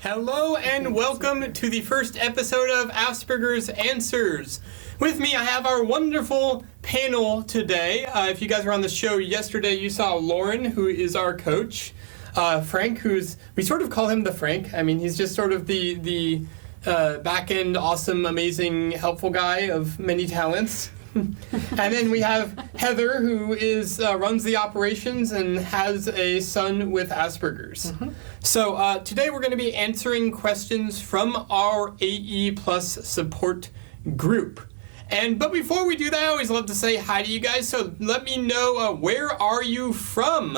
Hello and welcome to the first episode of Asperger's Answers. With me I have our wonderful panel today. If you guys were on the show yesterday, you saw Lauren, who is our coach. Frank, we sort of call him the Frank. I mean, he's just sort of the back-end, awesome, amazing, helpful guy of many talents. And then we have Heather, who runs the operations and has a son with Asperger's. Mm-hmm. So today we're going to be answering questions from our AE Plus support group. But before we do that, I always love to say hi to you guys. So let me know, where are you from?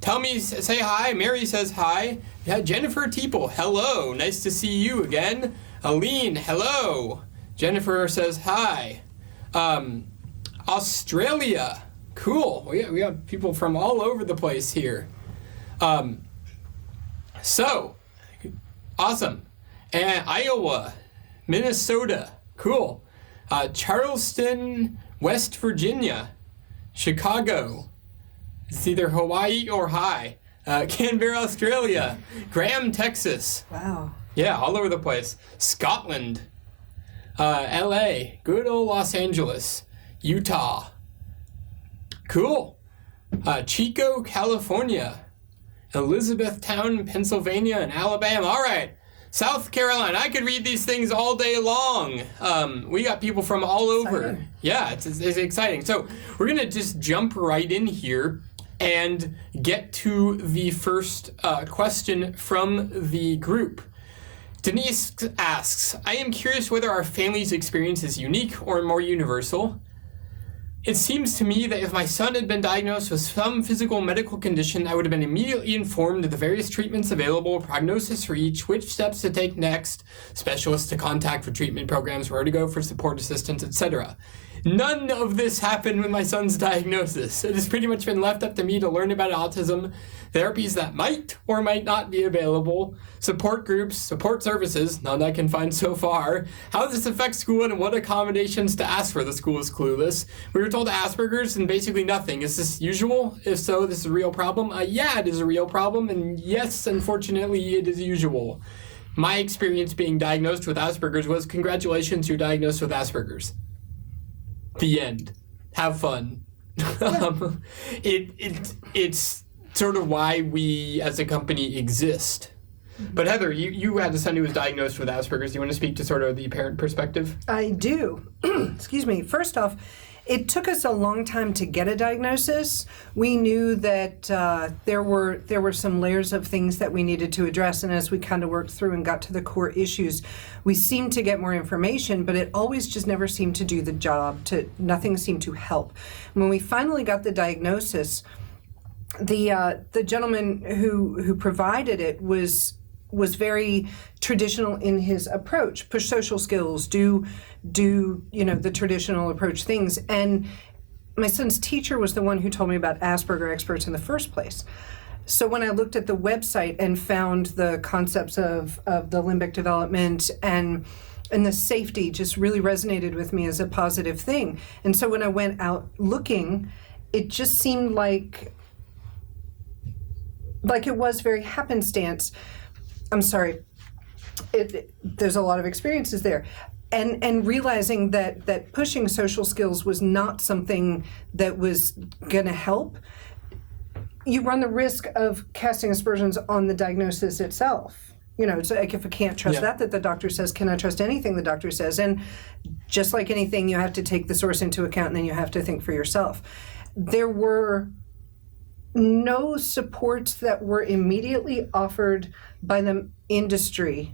Tell me, say hi. Mary says hi. Yeah, Jennifer Teeple, hello. Nice to see you again. Aline, hello. Jennifer says hi. Australia, cool. We have people from all over the place here. So, awesome. And Iowa, Minnesota, cool. Charleston, West Virginia, Chicago. It's either Hawaii or high. Canberra, Australia. Graham, Texas. Wow. Yeah, all over the place. Scotland. LA. Good old Los Angeles. Utah. Cool. Chico, California. Elizabethtown, Pennsylvania, and Alabama. All right. South Carolina. I could read these things all day long. We got people from all over. Exciting. Yeah, it's exciting. So we're going to just jump right in here and get to the first question from the group. Denise asks, I am curious whether our family's experience is unique or more universal. It seems to me that if my son had been diagnosed with some physical medical condition, I would have been immediately informed of the various treatments available, prognosis for each, which steps to take next, specialists to contact for treatment programs, where to go for support assistance, etc. None of this happened with my son's diagnosis. It has pretty much been left up to me to learn about autism, therapies that might or might not be available, support groups, support services, none I can find so far, how this affects school and what accommodations to ask for. The school is clueless. We were told Asperger's and basically nothing. Is this usual? If so, this is a real problem? Yeah, it is a real problem, and yes, unfortunately, it is usual. My experience being diagnosed with Asperger's was, congratulations, you're diagnosed with Asperger's. The end. Have fun. It's sort of why we as a company exist. But Heather, you had a son who was diagnosed with Asperger's. Do you want to speak to sort of the parent perspective? I do. Excuse me. First off, it took us a long time to get a diagnosis. We knew that there were some layers of things that we needed to address, and as we kind of worked through and got to the core issues, we seemed to get more information, but it always just never seemed to do the job. Nothing seemed to help. When we finally got the diagnosis, the gentleman who provided it was very traditional in his approach. Push social skills, do the traditional approach things. And my son's teacher was the one who told me about Asperger experts in the first place. So when I looked at the website and found the concepts of the limbic development and the safety just really resonated with me as a positive thing. And so when I went out looking, it just seemed like it was very happenstance. I'm sorry. There's a lot of experiences there. And realizing that pushing social skills was not something that was going to help, you run the risk of casting aspersions on the diagnosis itself. It's like if I can't trust that the doctor says, can I trust anything the doctor says? And just like anything, you have to take the source into account, and then you have to think for yourself. There were no supports that were immediately offered by the industry.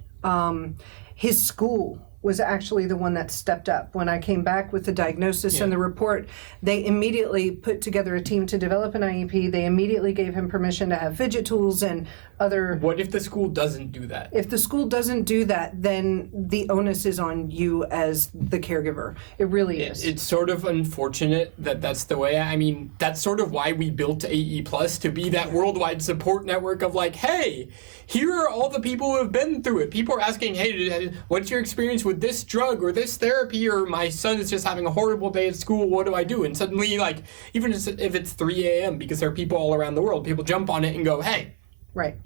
His school was actually the one that stepped up. When I came back with the diagnosis and the report, they immediately put together a team to develop an IEP. They immediately gave him permission to have fidget tools and other. What if the school doesn't do that? If the school doesn't do that, then the onus is on you as the caregiver. It really is. It's sort of unfortunate that that's the way. I mean, that's sort of why we built AE Plus, to be that worldwide support network of like, hey, here are all the people who have been through it. People are asking, hey, what's your experience with this drug or this therapy, or my son is just having a horrible day at school, what do I do? And suddenly, like, even if it's 3 a.m., because there are people all around the world, people jump on it and go, hey, right.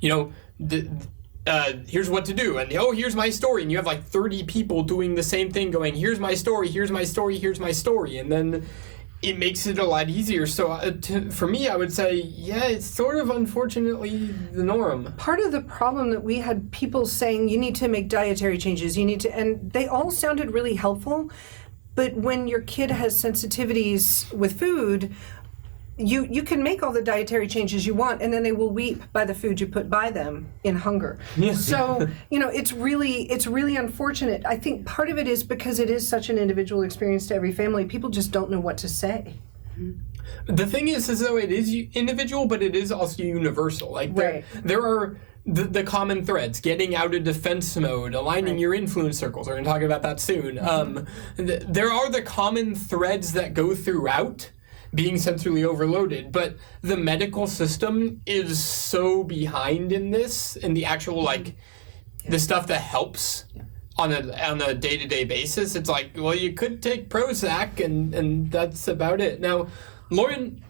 You know, here's what to do, and here's my story, and you have like 30 people doing the same thing going, here's my story, here's my story, here's my story, and then it makes it a lot easier. So for me, I would say, yeah, it's sort of unfortunately the norm. Part of the problem that we had people saying, you need to make dietary changes, you need to, and they all sounded really helpful, but when your kid has sensitivities with food, you can make all the dietary changes you want, and then they will weep by the food you put by them in hunger. Yeah. So, you know, it's really unfortunate. I think part of it is because it is such an individual experience to every family. People just don't know what to say. The thing is though, it is individual, but it is also universal. Like there are the common threads: getting out of defense mode, aligning your influence circles. We're going to talk about that soon. There are the common threads that go throughout being sensorily overloaded, but the medical system is so behind in this, in the actual, like, the stuff that helps on a day-to-day basis. It's like, well, you could take Prozac, and that's about it. Now, Lauren,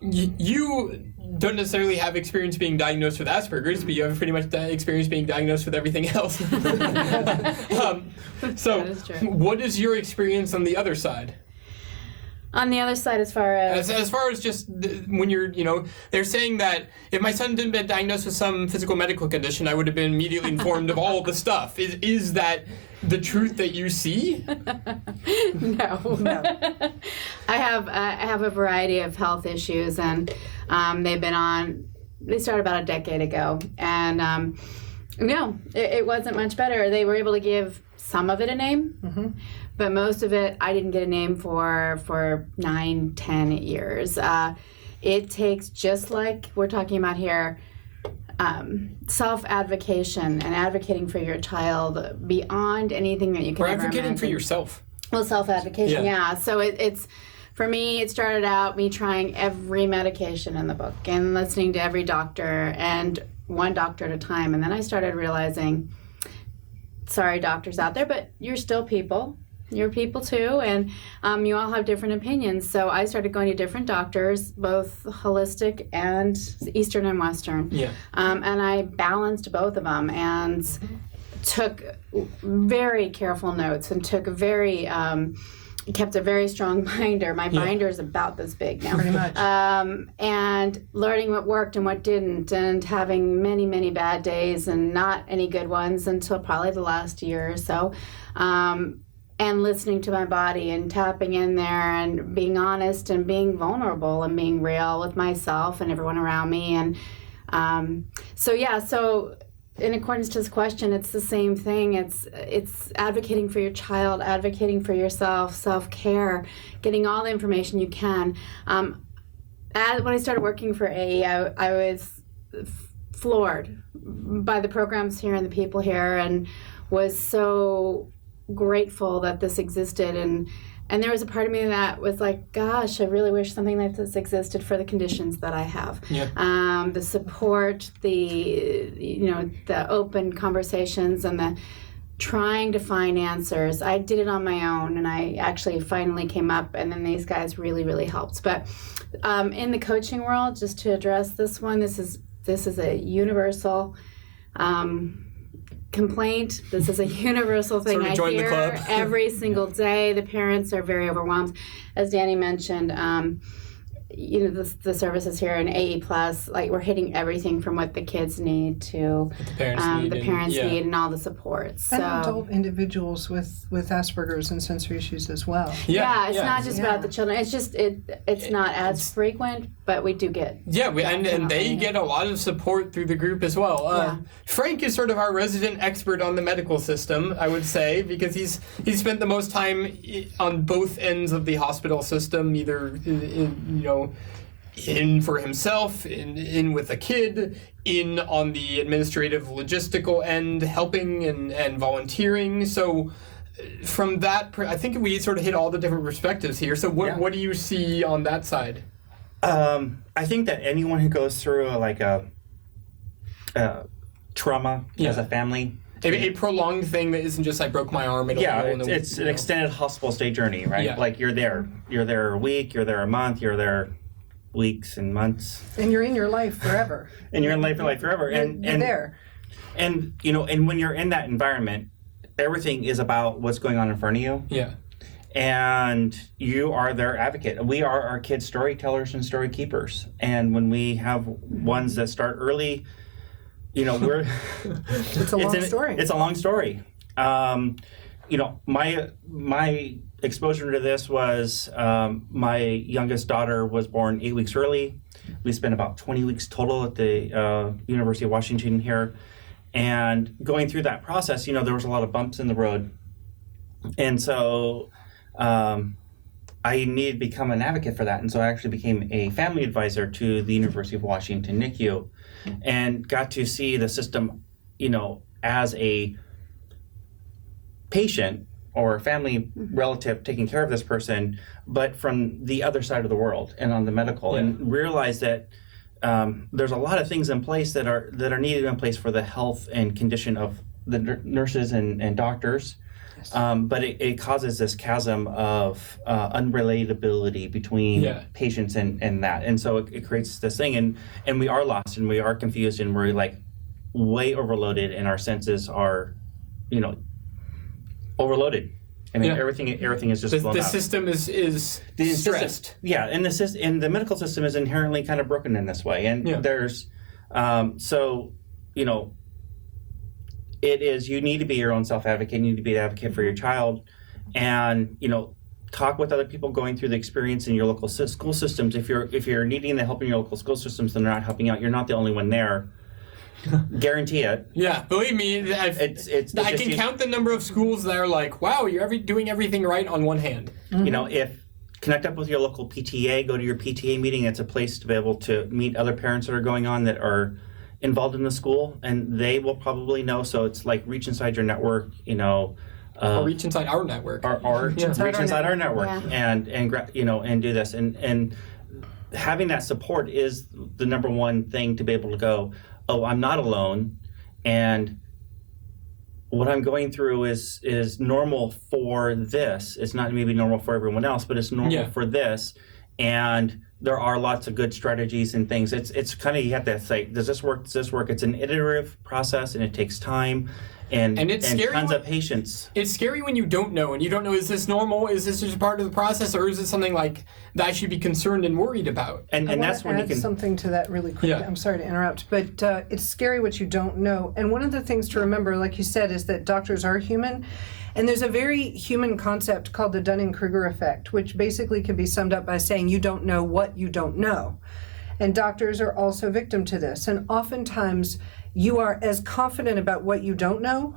you don't necessarily have experience being diagnosed with Asperger's, but you have pretty much experience being diagnosed with everything else. So, what is your experience on the other side? On the other side, as far as just when you're, you know, they're saying that if my son didn't get diagnosed with some physical medical condition, I would have been immediately informed of all the stuff. Is that the truth that you see? No. I have a variety of health issues, and they started about a decade ago, and no, it wasn't much better. They were able to give some of it a name. Mm-hmm. But most of it, I didn't get a name for 9-10 years. It takes, just like we're talking about here, self-advocation and advocating for your child beyond anything that you can or ever advocating imagine. For yourself. Well, self-advocation, yeah. So it's, for me, it started out me trying every medication in the book and listening to every doctor, and one doctor at a time. And then I started realizing, sorry, doctors out there, but you're still people. You're people too, and you all have different opinions. So I started going to different doctors, both holistic and Eastern and Western. Yeah. And I balanced both of them and took very careful notes and kept a very strong binder. My binder is about this big now. Pretty much. And learning what worked and what didn't, and having many, many bad days and not any good ones until probably the last year or so. And listening to my body and tapping in there and being honest and being vulnerable and being real with myself and everyone around me. And so in accordance to this question, it's the same thing. It's advocating for your child, advocating for yourself, self-care, getting all the information you can. When I started working for AE, I was floored by the programs here and the people here, and was so grateful that this existed, and there was a part of me that was like, gosh, I really wish something like this existed for the conditions that I have. Yeah. The support, the open conversations, and the trying to find answers. I did it on my own, and I actually finally came up, and then these guys really, really helped. But in the coaching world, just to address this one, this is a universal complaint. This is a universal thing I hear every single day. The parents are very overwhelmed. As Danny mentioned, the services here in AE Plus, like, we're hitting everything from what the kids need to the parents need and all the support. So, and adult individuals with Asperger's and sensory issues as well. It's not just about the children. It's just it's not as frequent, but we do get and they get a lot of support through the group as well. Frank is sort of our resident expert on the medical system, I would say, because he's spent the most time on both ends of the hospital system, either in for himself, in with a kid, in on the administrative logistical end, helping and volunteering. So from that, I think we sort of hit all the different perspectives here. So what do you see on that side? I think that anyone who goes through a trauma as a family, A prolonged thing that isn't just I broke my arm. It's an extended hospital stay journey, right? Yeah. Like you're there a week, you're there a month, you're there weeks and months, And you're in your life forever. and you're in life forever. You're there. And and when you're in that environment, everything is about what's going on in front of you. Yeah. And you are their advocate. We are our kids' storytellers and story keepers. And when we have ones that start early, we're It's a long story. It's a long story. My exposure to this was my youngest daughter was born 8 weeks early. We spent about 20 weeks total at the University of Washington here. And going through that process, there was a lot of bumps in the road. And so I needed to become an advocate for that. And so I actually became a family advisor to the University of Washington NICU and got to see the system, as a patient or a family relative taking care of this person, but from the other side of the world and on the medical, and realize that there's a lot of things in place that are needed in place for the health and condition of the nurses and doctors. But it causes this chasm of unrelatability between patients and that. And so it creates this thing, and we are lost, and we are confused, and we're like way overloaded, and our senses are, overloaded. I mean, everything is just blown the out. system is stressed. And the medical system is inherently kind of broken in this way. And there's, it is, you need to be your own self-advocate. You need to be an advocate for your child, and talk with other people going through the experience in your local school systems. If you're needing the help in your local school systems, and they're not helping out, you're not the only one there. Guarantee it. Yeah, believe me, I can count the number of schools that are like, wow, you're doing everything right on one hand. Mm-hmm. If connect up with your local PTA, go to your PTA meeting. It's a place to be able to meet other parents that are going on that are involved in the school, and they will probably know. So it's like reach inside your network, or reach inside our network, or reach inside our network, and do this, and having that support is the number one thing to be able to go, oh, I'm not alone, and what I'm going through is normal for this. It's not maybe normal for everyone else, but it's normal for this, and there are lots of good strategies and things. It's kind of, you have to say, does this work? Does this work? It's an iterative process, and it takes time and it's scary tons of patience. It's scary when you don't know, and you don't know, is this normal? Is this just part of the process, or is it something like that I should be concerned and worried about? And that's when you can something to that really quickly. I'm sorry to interrupt, but it's scary what you don't know. And one of the things to remember, like you said, is that doctors are human. And there's a very human concept called the Dunning-Kruger effect, which basically can be summed up by saying you don't know what you don't know. And doctors are also victim to this. And oftentimes you are as confident about what you don't know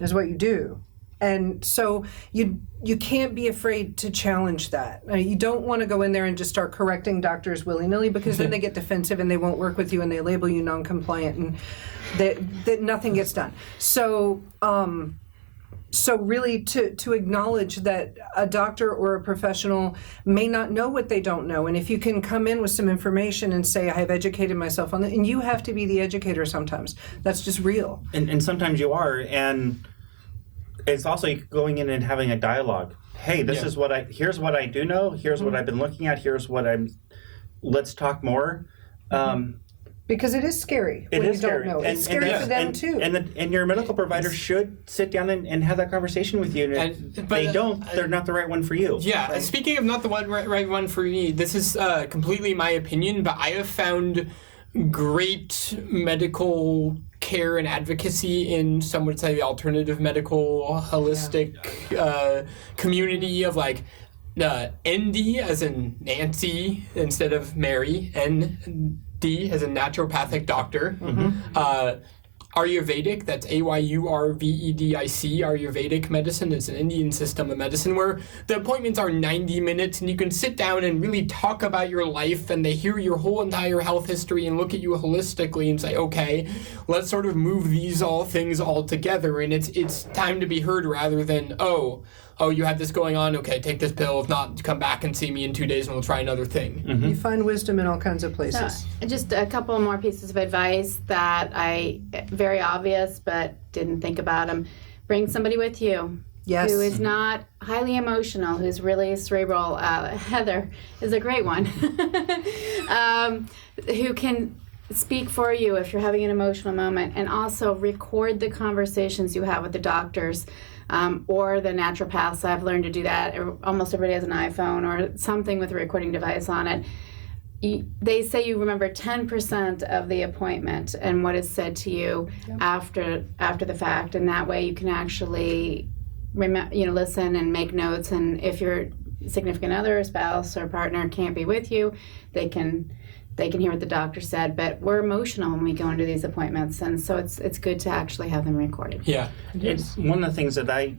as what you do. And so you can't be afraid to challenge that. You don't want to go in there and just start correcting doctors willy-nilly, because then they get defensive and they won't work with you, and they label you non-compliant, and that nothing gets done. So really to acknowledge that a doctor or a professional may not know what they don't know. And if you can come in with some information and say, I have educated myself on that, and you have to be the educator sometimes. That's just real. And sometimes you are, and it's also going in and having a dialogue. Hey, here's what I do know, here's what I've been looking at, let's talk more. Because it is scary when you don't know. It's scary for them too. And your medical provider should sit down and have that conversation with you. And if they don't, they're not the right one for you. Yeah, right? Speaking of not the right one for me, this is completely my opinion, but I have found great medical care and advocacy in, some would say, the alternative medical, holistic community of like ND as in Nancy instead of Mary, ND as a naturopathic doctor. Ayurvedic, that's Ayurvedic. Ayurvedic medicine is an Indian system of medicine where the appointments are 90 minutes and you can sit down and really talk about your life, and they hear your whole entire health history and look at you holistically and say, okay, let's sort of move these things all together, and it's time to be heard rather than, oh, you have this going on, okay, take this pill. If not, come back and see me in 2 days and we'll try another thing. You find wisdom in all kinds of places. Just a couple more pieces of advice that very obvious, but didn't think about them. Bring somebody with you. Yes. Who is not highly emotional, who's really cerebral. Heather is a great one. Who can speak for you if you're having an emotional moment, and also record the conversations you have with the doctors. Or the naturopaths. I've learned to do that. Almost everybody has an iPhone or something with a recording device on it. They say you remember 10% of the appointment and what is said to you after the fact, and that way you can actually listen and make notes. And if your significant other, spouse, or partner can't be with you, they can hear what the doctor said. But we're emotional when we go into these appointments, and so it's good to actually have them recorded. Yeah. It's one of the things that I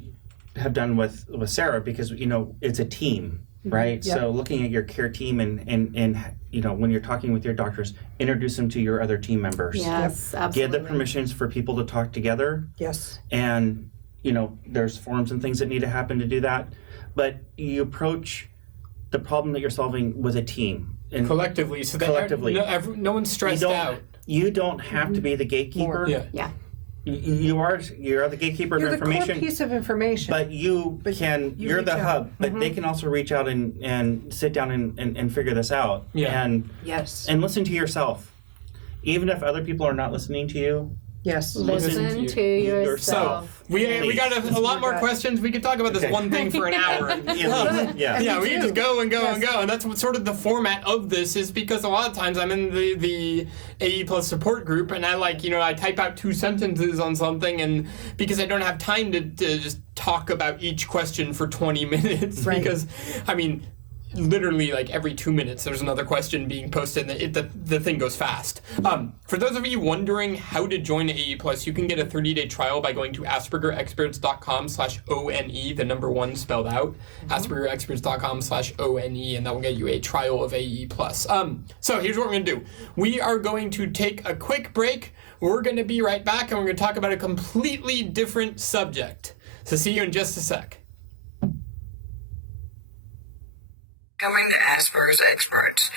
have done with Sarah, because it's a team, right? Yep. So looking at your care team and when you're talking with your doctors, introduce them to your other team members. Yes, absolutely. Give the permissions for people to talk together. Yes. And there's forms and things that need to happen to do that, but you approach the problem that you're solving with a team. And Collectively, so that collectively. no one's stressed out. You don't have to be the gatekeeper. Yeah. You're the gatekeeper You're of information. the core piece of information. But you're the reach hub. out. But they can also reach out and sit down and figure this out. Yeah. And listen to yourself. Even if other people are not listening to you, yes. Listen to yourself. We got a lot more questions. We could talk about this one thing for an hour. Yeah, we can just go and go and go, and that's what sort of the format of this is, because a lot of times I'm in the AE Plus support group, and I type out 2 sentences on something, and because I don't have time to just talk about each question for 20 minutes, Right. because literally every 2 minutes there's another question being posted, and the thing goes fast. For those of you wondering how to join AE Plus, you can get a 30-day trial by going to aspergerexperts.com/ONE, the number 1 spelled out, aspergerexperts.com/ONE, and that will get you a trial of AE Plus. So here's what we're going to do. We are going to take a quick break. We're going to be right back, and we're going to talk about a completely different subject. So see you in just a sec. Coming to Asperger's Experts,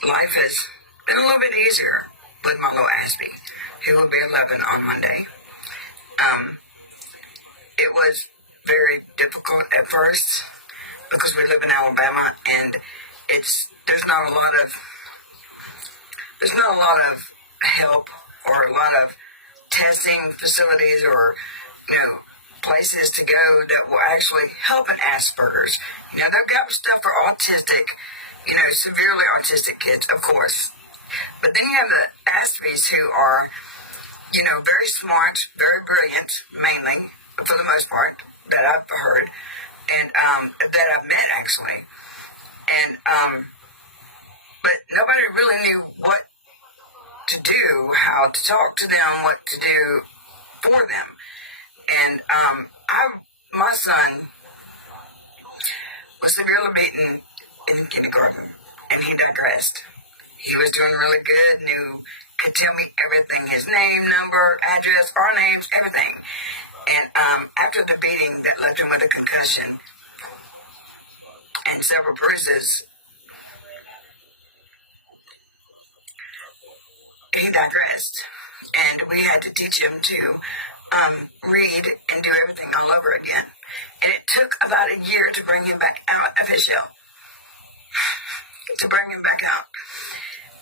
life has been a little bit easier with my little Aspie, who will be 11 on Monday. It was very difficult at first because we live in Alabama, and there's not a lot of help or a lot of testing facilities or places to go that will actually help an Asperger's. They've got stuff for autistic, severely autistic kids, of course. But then you have the Aspies who are, very smart, very brilliant, mainly, for the most part, that I've heard, and that I've met, actually. And, but nobody really knew what to do, how to talk to them, what to do for them. And my son was severely beaten in kindergarten, and he digressed. He was doing really good, could tell me everything, his name, number, address, our names, everything. And after the beating that left him with a concussion and several bruises, he digressed. And we had to teach him to read and do everything all over again. And it took about a year to bring him back out of his shell.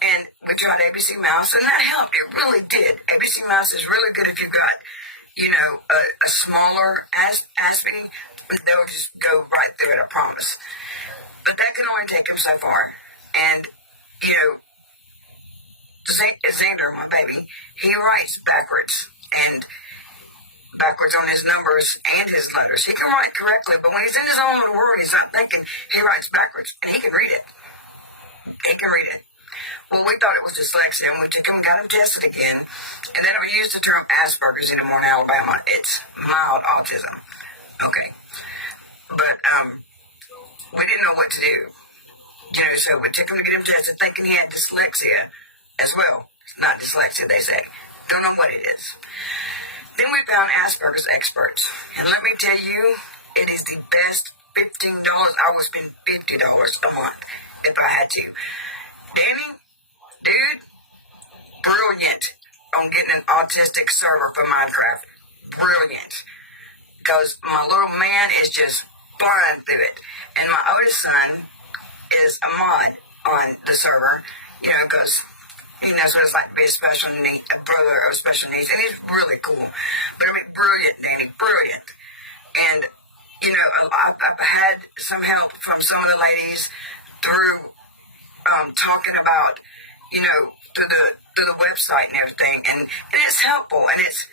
And we tried ABC Mouse, and that helped. It really did. ABC Mouse is really good if you've got, a smaller Aspie. They'll just go right through it, I promise. But that could only take him so far. And, Xander, my baby, he writes backwards on his numbers and his letters. He can write correctly, but when he's in his own little world, he's not thinking. He writes backwards, and he can read it. Well, we thought it was dyslexia, and we took him and got him tested again. And they don't use the term Asperger's anymore in Alabama. It's mild autism. Okay. But we didn't know what to do. You know, so we took him to get him tested thinking he had dyslexia as well. It's not dyslexia, they say. Don't know what it is. Then we found Asperger's experts. And let me tell you, it is the best $15. I would spend $50 a month if I had to. Danny, dude, brilliant on getting an autistic server for Minecraft. Brilliant. Because my little man is just flying through it. And my oldest son is a mod on the server, you know, because he knows what it's like to be a brother of special needs. And he's really cool. But I mean, brilliant, Danny, brilliant. And, you know, I've had some help from some of the ladies through talking about, you know, through the website and everything, and it's helpful, and it's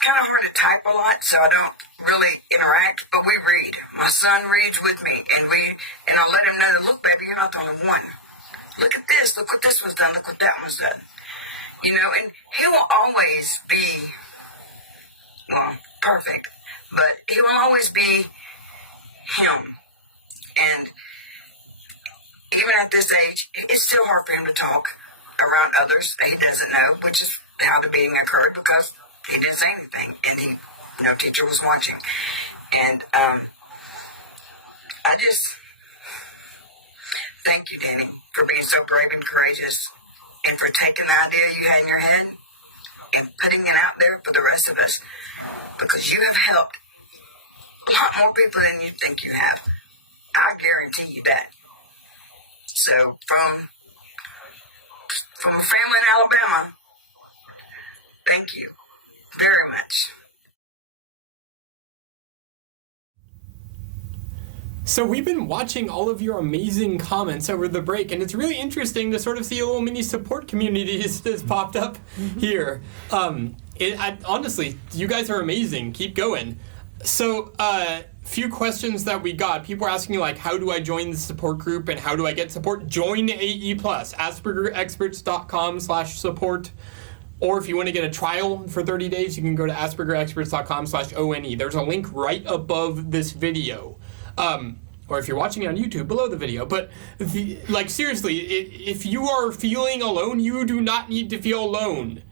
kind of hard to type a lot, so I don't really interact, but we read. My son reads with me, and I'll let him know that, look, baby, you're not the only one. Look at this. Look what this one's done. Look what that one's done. You know, and he will always be, well, perfect, but he will always be him, and even at this age, it's still hard for him to talk around others that he doesn't know, which is how the beating occurred, because he didn't say anything, and no teacher was watching. And I just thank you, Danny, for being so brave and courageous, and for taking the idea you had in your head and putting it out there for the rest of us, because you have helped a lot more people than you think you have. I guarantee you that. So from a family in Alabama, thank you very much. So we've been watching all of your amazing comments over the break, and it's really interesting to sort of see a little mini support community that's popped up here. Honestly, you guys are amazing. Keep going. So, few questions that we got. People were asking, like, how do I join the support group and how do I get support? Join AE+, aspergerexperts.com/support. Or if you want to get a trial for 30 days, you can go to aspergerexperts.com/ONE. There's a link right above this video. Or if you're watching it on YouTube, below the video. But, like, seriously, if you are feeling alone, you do not need to feel alone.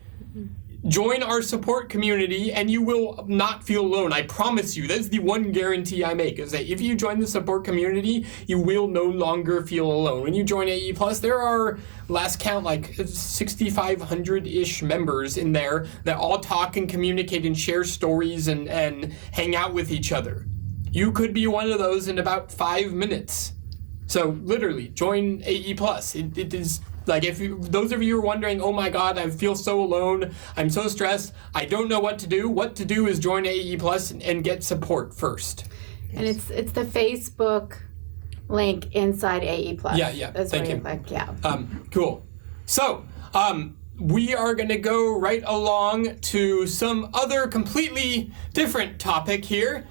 Join our support community and you will not feel alone. I promise you. That's the one guarantee I make, is that if you join the support community, you will no longer feel alone. When you join AE+, there are, last count, like 6,500-ish members in there that all talk and communicate and share stories and hang out with each other. You could be one of those in about 5 minutes. So literally, join AE+. It is... Like, those of you who are wondering, oh my God, I feel so alone, I'm so stressed, I don't know what to do is join AE Plus and get support first. And it's the Facebook link inside AE Plus. Yeah, That's thank you. Like, yeah. Cool. So, we are going to go right along to some other completely different topic here.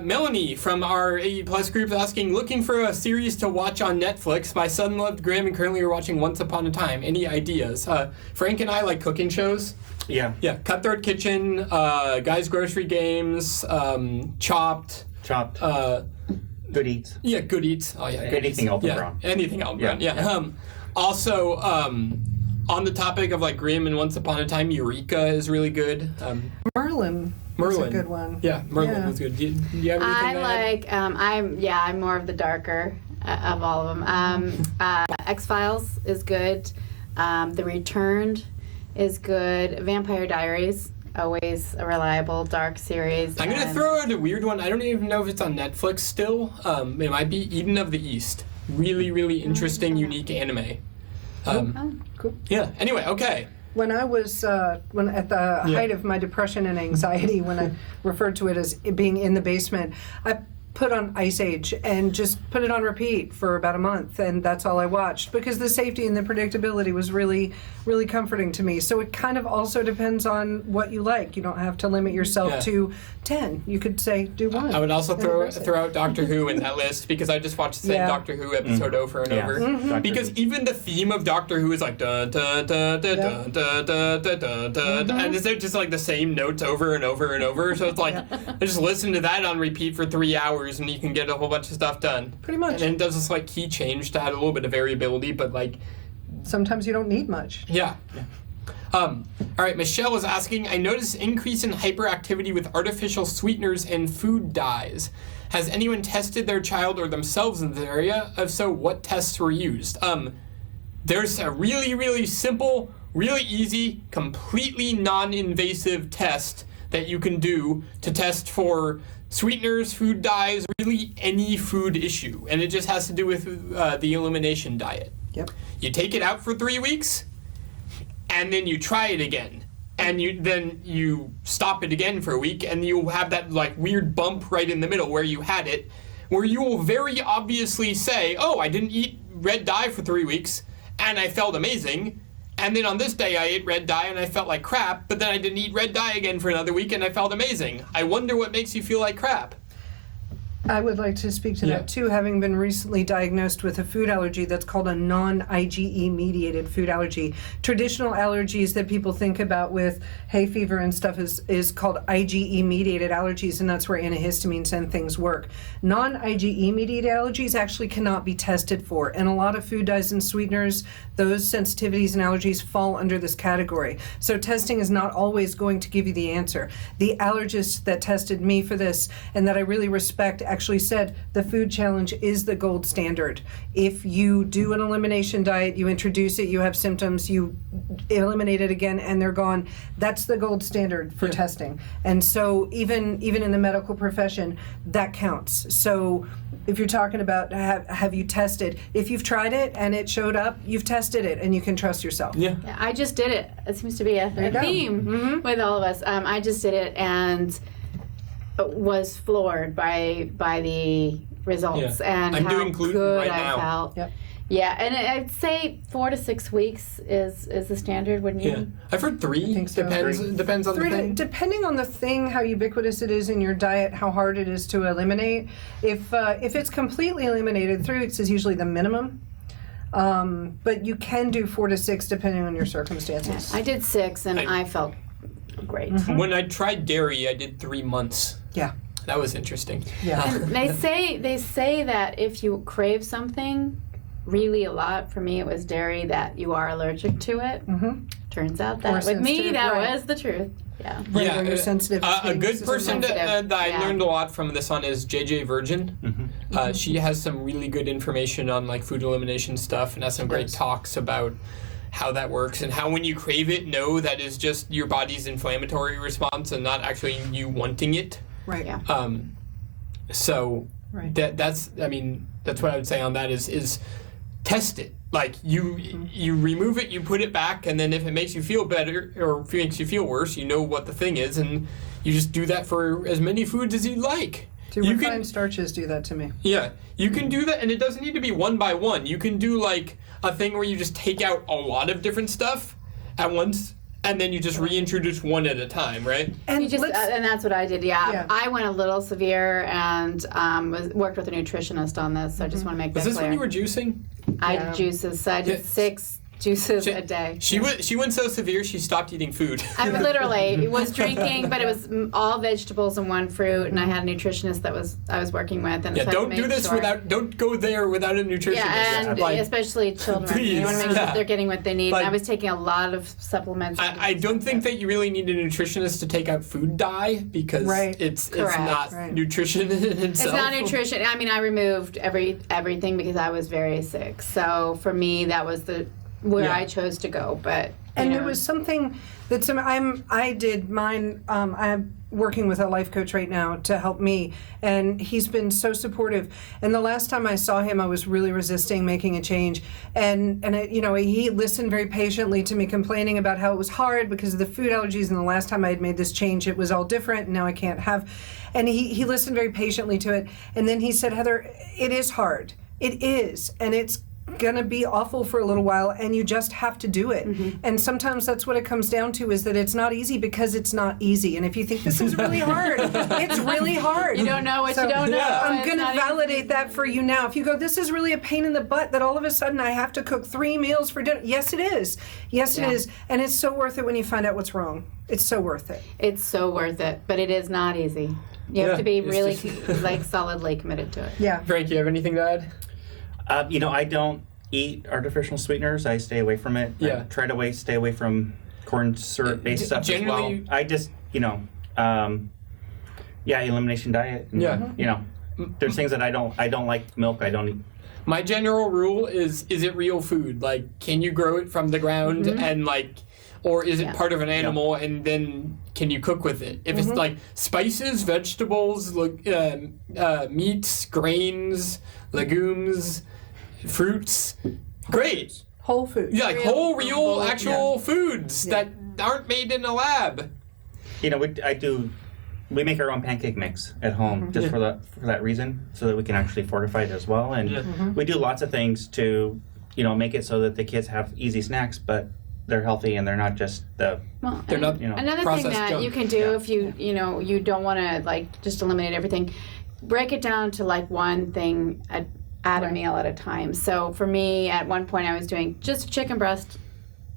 Melanie from our AE Plus group is asking, looking for a series to watch on Netflix. My son loved Grimm and currently we're watching Once Upon a Time. Any ideas? Frank and I like cooking shows. Yeah. Yeah, Cutthroat Kitchen, Guys Grocery Games, Chopped. Good Eats. Yeah, Good Eats. Oh, yeah, Good Anything Eats. Alton Brown. Anything Alton Brown, yeah. Yeah. Also, on the topic of, like, Grimm and Once Upon a Time, Eureka is really good. Merlin. That's a good one. Yeah, Merlin is good. Do you have anything I'm more of the darker of all of them. X-Files is good. The Returned is good. Vampire Diaries, always a reliable dark series. I'm going to throw out a weird one. I don't even know if it's on Netflix still. It might be Eden of the East. Really, really interesting, unique anime. Cool. Yeah, anyway, okay. When I was at the height of my depression and anxiety, when I referred to it as being in the basement, I put on Ice Age and just put it on repeat for about a month, and that's all I watched because the safety and the predictability was really, really comforting to me. So it kind of also depends on what you like. You don't have to limit yourself to 10. You could say do one. I would also throw out Doctor Who in that list because I just watched the same Doctor Who episode over and over. Because even the theme of Doctor Who is like dun dun dun dun dun dun dun dun dun dun, and it's just like the same notes over and over and over. So it's like I just listen to that on repeat for 3 hours and you can get a whole bunch of stuff done. Pretty much. And it does this like key change to add a little bit of variability, but like Sometimes you don't need much. yeah. All right, Michelle is asking, I noticed increase in hyperactivity with artificial sweeteners and food dyes. Has anyone tested their child or themselves in this area? If so, what tests were used? There's a really, really simple, really easy, completely non-invasive test that you can do to test for sweeteners, food dyes, really any food issue. And it just has to do with the elimination diet. Yep. You take it out for 3 weeks, and then you try it again. And then you stop it again for a week, and you'll have that like weird bump right in the middle where you had it, where you will very obviously say, oh, I didn't eat red dye for 3 weeks, and I felt amazing. And then on this day I ate red dye and I felt like crap, but then I didn't eat red dye again for another week and I felt amazing. I wonder what makes you feel like crap. I would like to speak to that too, having been recently diagnosed with a food allergy that's called a non-IgE mediated food allergy. Traditional allergies that people think about with hay fever and stuff is called IgE mediated allergies, and that's where antihistamines and things work. Non-IgE mediated allergies actually cannot be tested for, and a lot of food dyes and sweeteners, those sensitivities and allergies fall under this category. So testing is not always going to give you the answer. The allergist that tested me for this and that I really respect actually said the food challenge is the gold standard. If you do an elimination diet, you introduce it, you have symptoms, you eliminate it again and they're gone, that's the gold standard for testing. And so even in the medical profession, that counts. So if you're talking about have you tested, if you've tried it and it showed up, you've tested it and you can trust yourself. Yeah. Yeah, I just did it. It seems to be a theme with all of us. I just did it and was floored by the results and I'm how doing gluten good right I now. felt. Yep. Yeah, and I'd say 4 to 6 weeks is the standard, wouldn't you? Yeah. I've heard 3. think so. Depends on the thing. Depending on the thing, how ubiquitous it is in your diet, how hard it is to eliminate. If it's completely eliminated, 3 weeks is usually the minimum. But you can do 4 to 6 depending on your circumstances. I did 6 and I felt great. When I tried dairy, I did 3 months. Yeah. That was interesting. Yeah. They say that if you crave something really a lot, for me it was dairy, that you are allergic to it. Turns out Or that with me sensitive, that right. was the truth. Yeah. Right, when you're sensitive to a things, good it's person that sensitive. I Yeah. learned a lot from this on is JJ Virgin. She has some really good information on like food elimination stuff and has some great talks about how that works and how when you crave it, know that is just your body's inflammatory response and not actually you wanting it. Right. Yeah. So Right. that's what I would say on that is test it. Like you remove it, you put it back, and then if it makes you feel better or if it makes you feel worse, you know what the thing is, and you just do that for as many foods as you'd like. Refined starches do that to me. Yeah, you can do that, and it doesn't need to be one by one. You can do like a thing where you just take out a lot of different stuff at once, and then you just reintroduce one at a time, right? And You just, and that's what I did. Yeah. I went a little severe and worked with a nutritionist on this. So I just want to make Was that this clear. when you were juicing? I did juices. So I did Yeah. 6 juices a day. She went so severe she stopped eating food. I literally was drinking, but it was all vegetables and 1 fruit, and I had a nutritionist that I was working with. And Yeah, so I don't made do this sure. don't go there without a nutritionist. Yeah, and Like, especially children. You want to please, make sure yeah. they're getting what they need. Like- I was taking a lot of supplements. I don't think that you really need a nutritionist to take out food dye because Right. it's Correct. not Right. nutrition in itself. It's not nutrition. I mean, I removed everything because I was very sick. So for me, that was where Yeah. I chose to go. But And it was something that I did mine. working with a life coach right now to help me, and he's been so supportive. And the last time I saw him, I was really resisting making a change, and he listened very patiently to me complaining about how it was hard because of the food allergies, and the last time I had made this change, it was all different, and now I can't have. And he listened very patiently to it, and then he said, Heather, it is hard. It is, and it's gonna be awful for a little while, and you just have to do it. And sometimes that's what it comes down to, is that it's not easy because it's not easy. And if you think this is really hard, it's really hard. You don't know what you don't know. I'm It's gonna not validate that for you now. If you go, this is really a pain in the butt that all of a sudden I have to cook 3 meals for dinner. Yes, it is. Yes, it is. And it's so worth it when you find out what's wrong. It's so worth it. It's so worth it, but it is not easy. You have to be really solidly committed to it. Yeah. Frank, you have anything to add? I don't eat artificial sweeteners. I stay away from it. Yeah. I try to stay away from corn syrup-based stuff as well. Generally- I just, elimination diet. And, Yeah. there's things that I don't like milk. I don't eat. My general rule is it real food? Like, can you grow it from the ground and or is it part of an animal and then can you cook with it? If it's like spices, vegetables, meats, grains, legumes, fruits, great. Whole food. Yeah, like whole, real, actual foods that aren't made in a lab. We make our own pancake mix at home just for that reason, so that we can actually fortify it as well. And we do lots of things to, make it so that the kids have easy snacks, but they're healthy and they're not just They're not, another thing processed that junk. you can do if you don't want to just eliminate everything, break it down to one thing at a meal at a time. So for me, at one point I was doing just chicken breast,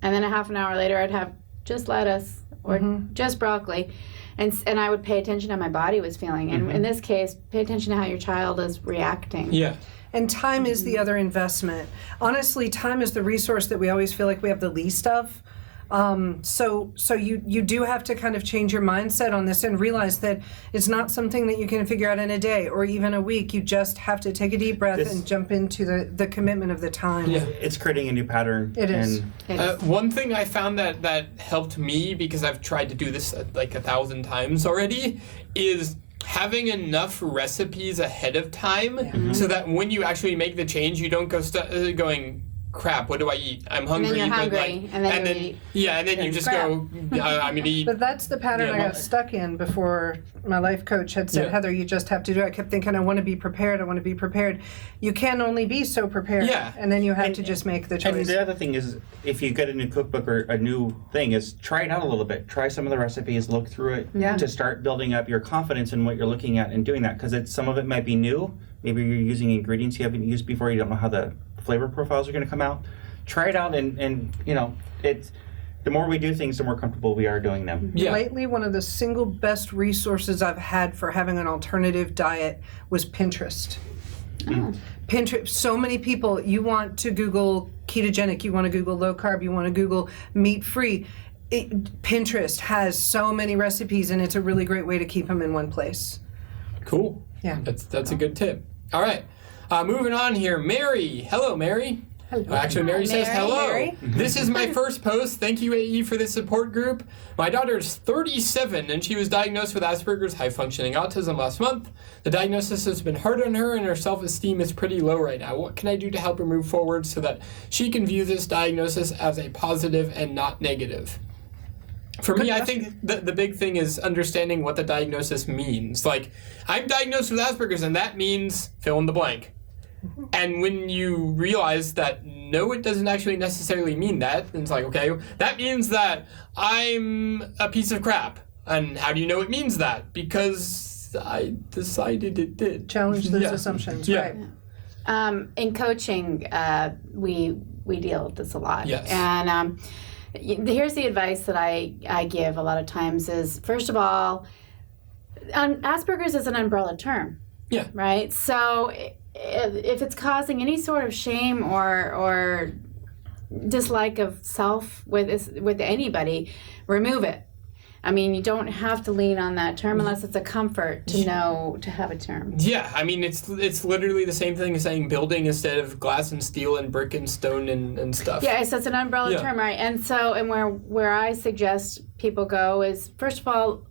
and then a half an hour later I'd have just lettuce or just broccoli. And I would pay attention to how my body was feeling. And in this case, pay attention to how your child is reacting. Yeah. And time is the other investment. Honestly, time is the resource that we always feel like we have the least of. So you do have to kind of change your mindset on this and realize that it's not something that you can figure out in a day or even a week. You just have to take a deep breath and jump into the commitment of the time. Yeah. it's creating a new pattern. It is. One thing I found that helped me, because I've tried to do this like 1,000 times already, is having enough recipes ahead of time so that when you actually make the change, you don't go going, crap, what do I eat? I'm hungry. And then you're hungry, and then you eat. Yeah, and then you just go, I'm gonna eat. But that's the pattern I got stuck in before my life coach had said, Heather, you just have to do it. I kept thinking, I want to be prepared. You can only be so prepared. Yeah. And then you have to just make the choice. And the other thing is, if you get a new cookbook or a new thing, is try it out a little bit. Try some of the recipes, look through it to start building up your confidence in what you're looking at and doing that. Because some of it might be new. Maybe you're using ingredients you haven't used before. You don't know how the flavor profiles are going to come out. Try it out, and it's the more we do things, the more comfortable we are doing them. Yeah. Lately, one of the single best resources I've had for having an alternative diet was Pinterest. Pinterest. So many people, you want to Google ketogenic, you want to Google low carb, you want to Google meat free. Pinterest has so many recipes, and it's a really great way to keep them in one place. Cool. Yeah. That's a good tip. All right. Moving on here. Mary. Hello, Mary. Hello. Actually, Mary says hello. Mary. This is my first post. Thank you, AE, for this support group. My daughter is 37, and she was diagnosed with Asperger's high-functioning autism last month. The diagnosis has been hard on her, and her self-esteem is pretty low right now. What can I do to help her move forward so that she can view this diagnosis as a positive and not negative? For me, I think the big thing is understanding what the diagnosis means. Like, I'm diagnosed with Asperger's, and that means fill in the blank. And when you realize that, no, it doesn't actually necessarily mean that, and it's like, okay, that means that I'm a piece of crap. And how do you know it means that? Because I decided it did. Challenge those assumptions, right? In coaching, we deal with this a lot. Yes. And here's the advice that I give a lot of times is, first of all, Asperger's is an umbrella term. Yeah. Right? So if it's causing any sort of shame or dislike of self with anybody, remove it. I mean, you don't have to lean on that term unless it's a comfort to have a term. Yeah, I mean, it's literally the same thing as saying building instead of glass and steel and brick and stone and stuff. Yeah, so it's an umbrella term, right? And so, where I suggest people go is, first of all,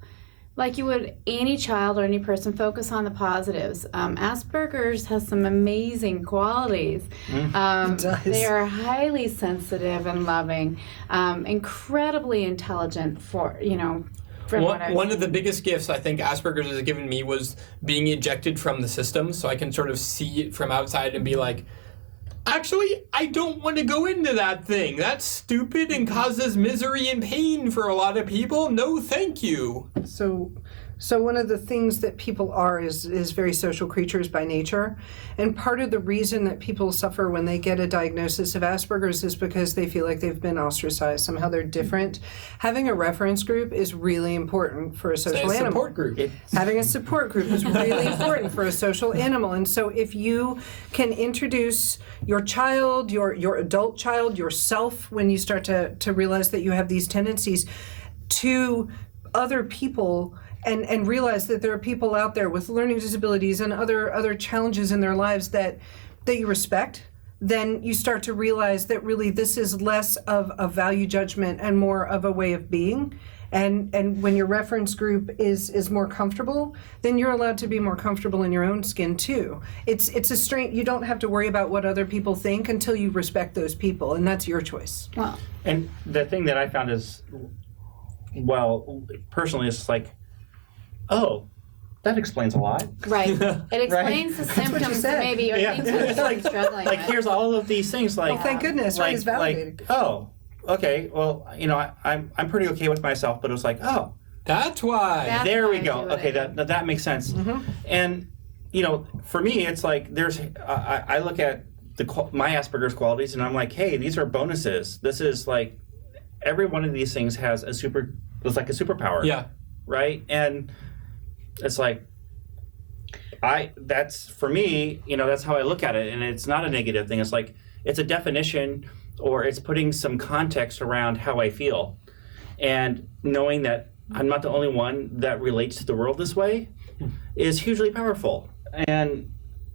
like you would any child or any person, focus on the positives. Asperger's has some amazing qualities. It does. They are highly sensitive and loving, incredibly intelligent from what I've One of seen. the biggest gifts I think Asperger's has given me was being ejected from the system, so I can sort of see it from outside and be like, actually, I don't want to go into that thing. That's stupid and causes misery and pain for a lot of people. No, thank you. So one of the things that people are is very social creatures by nature. And part of the reason that people suffer when they get a diagnosis of Asperger's is because they feel like they've been ostracized. Somehow they're different. Having a reference group is really important for a social Say a animal. support group. Having a support group is really important for a social animal. And so if you can introduce your child, your adult child, yourself, when you start to realize that you have these tendencies, to other people, and realize that there are people out there with learning disabilities and other challenges in their lives that you respect, then you start to realize that really this is less of a value judgment and more of a way of being. And when your reference group is more comfortable, then you're allowed to be more comfortable in your own skin too. It's a strength. You don't have to worry about what other people think until you respect those people, and that's your choice. Well, And the thing that I found is, well, personally, it's like, oh, that explains a lot. right. It explains the what you symptoms said. that maybe you're Yeah. thinking It's like- struggling Like, with. here's all of these things, like, Well, thank goodness, right? It's validated. oh, okay, well, I'm pretty okay with myself, but it was like, oh, That's why. That's there we why I go. do what Okay, I do. that makes sense. And for me, it's like I look at my Asperger's qualities, and I'm like, hey, these are bonuses. This is like every one of these things has it's like a superpower. Yeah. Right? And it's like that's for me, that's how I look at it, and it's not a negative thing. It's like it's a definition, or it's putting some context around how I feel, and knowing that I'm not the only one that relates to the world this way is hugely powerful. And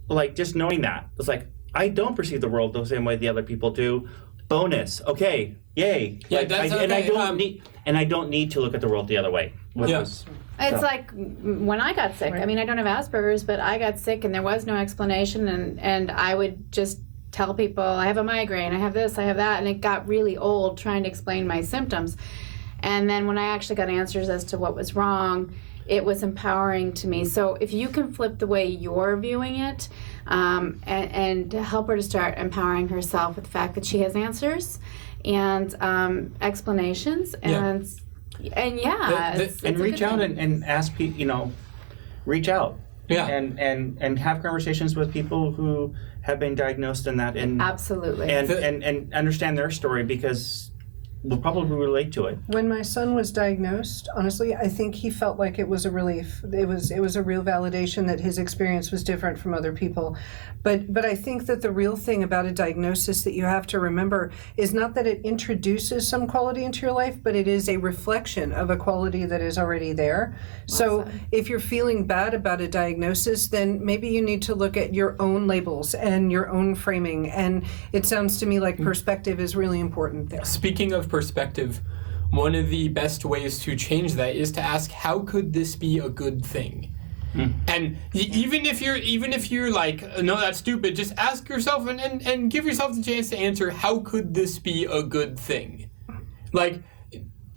like just knowing that, it's like I don't perceive the world the same way the other people do. Bonus, okay, yay. Yeah, Like, that's and I okay, don't need to look at the world the other way. Yes. It's So. like when I got sick. I mean, I don't have Asperger's, but I got sick and there was no explanation, and I would just tell people, I have a migraine, I have this, I have that, and it got really old trying to explain my symptoms. And then when I actually got answers as to what was wrong, it was empowering to me. So if you can flip the way you're viewing it, and help her to start empowering herself with the fact that she has answers and explanations, and yeah, it's And a reach good out thing. and ask people, reach out. Yeah. And have conversations with people who have been diagnosed in that, and Absolutely. and understand their story, because we'll probably relate to it. When my son was diagnosed, honestly, I think he felt like it was a relief. It was a real validation that his experience was different from other people. But I think that the real thing about a diagnosis that you have to remember is not that it introduces some quality into your life, but it is a reflection of a quality that is already there. So said. if you're feeling bad about a diagnosis, then maybe you need to look at your own labels and your own framing. And it sounds to me like perspective is really important there. Speaking of perspective, one of the best ways to change that is to ask, how could this be a good thing? And even if you're like, no, that's stupid, just ask yourself and give yourself the chance to answer, how could this be a good thing? Like,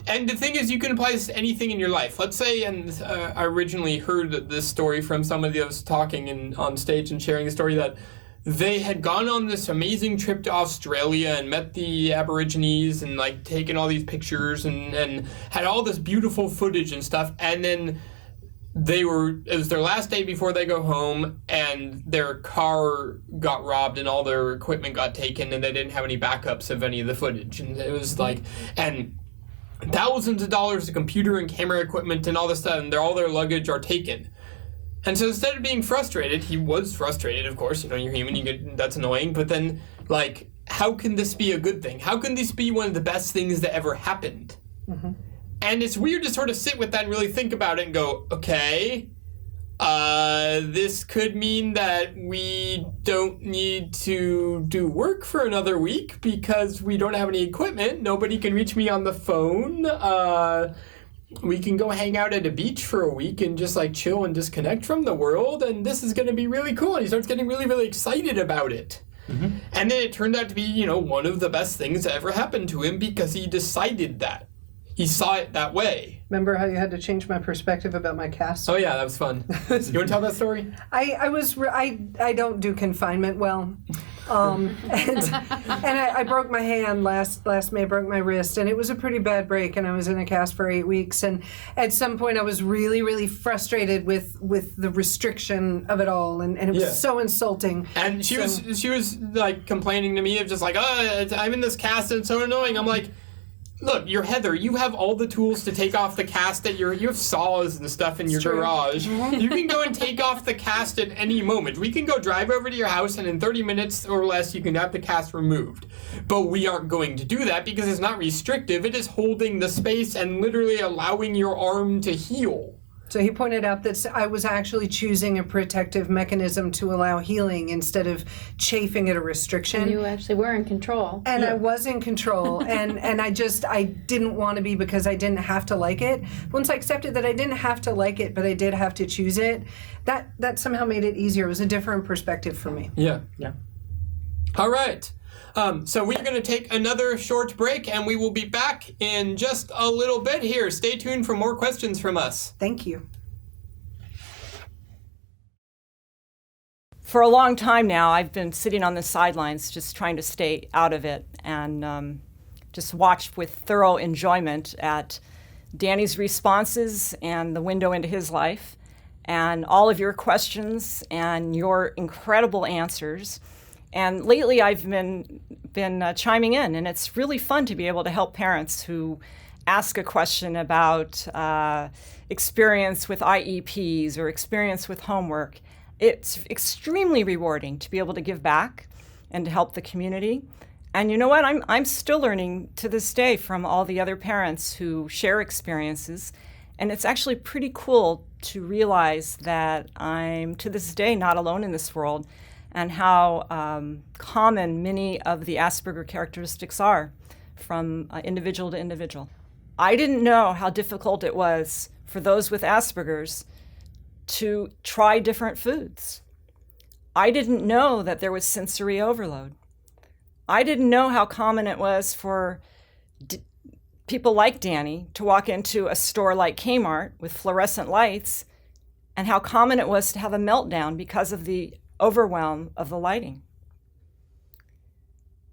and the thing is, you can apply this to anything in your life. Let's say, and I originally heard this story from somebody that was talking on stage and sharing the story that they had gone on this amazing trip to Australia and met the Aborigines and like taken all these pictures and had all this beautiful footage and stuff, and then it was their last day before they go home, and their car got robbed and all their equipment got taken, and they didn't have any backups of any of the footage, and it was like, and thousands of dollars of computer and camera equipment and all this stuff, and all their luggage are taken. And so instead of being frustrated, he was frustrated, of course, you're human, that's annoying, but then, like, how can this be a good thing? How can this be one of the best things that ever happened? Mm-hmm. And it's weird to sort of sit with that and really think about it and go, okay, this could mean that we don't need to do work for another week because we don't have any equipment. Nobody can reach me on the phone. we can go hang out at a beach for a week and just like chill and disconnect from the world, and this is going to be really cool. And he starts getting really, really excited about it. Mm-hmm. And then it turned out to be, you know, one of the best things that ever happened to him because he decided that. He saw it that way. Remember how you had to change my perspective about my cast? Oh yeah, that was fun. You want to tell that story? I don't do confinement well, and I broke my hand last May. Broke my wrist, and it was a pretty bad break. And I was in a cast for 8 weeks. And at some point, I was really frustrated with the restriction of it all, and it was so insulting. And she was like complaining to me of just like, oh, I'm in this cast and it's so annoying. I'm like, look, you're Heather. You have all the tools to take off the cast you have saws and stuff in your garage. You can go and take off the cast at any moment. We can go drive over to your house and in 30 minutes or less you can have the cast removed. But we aren't going to do that because it's not restrictive. It is holding the space and literally allowing your arm to heal. So he pointed out that I was actually choosing a protective mechanism to allow healing instead of chafing at a restriction. And you actually were in control. And I was in control, and I didn't want to be because I didn't have to like it. Once I accepted that I didn't have to like it, but I did have to choose it, that somehow made it easier. It was a different perspective for me. Yeah. All right. So we're going to take another short break, and we will be back in just a little bit here. Stay tuned for more questions from us. Thank you. For a long time now, I've been sitting on the sidelines just trying to stay out of it and just watched with thorough enjoyment at Danny's responses and the window into his life and all of your questions and your incredible answers. And lately I've been chiming in, and it's really fun to be able to help parents who ask a question about experience with IEPs or experience with homework. It's extremely rewarding to be able to give back and to help the community. And you know what? I'm still learning to this day from all the other parents who share experiences. And it's actually pretty cool to realize that I'm, to this day, not alone in this world, and how common many of the Asperger characteristics are from individual to individual. I didn't know how difficult it was for those with Asperger's to try different foods. I didn't know that there was sensory overload. I didn't know how common it was for people like Danny to walk into a store like Kmart with fluorescent lights, and how common it was to have a meltdown because of the overwhelm of the lighting.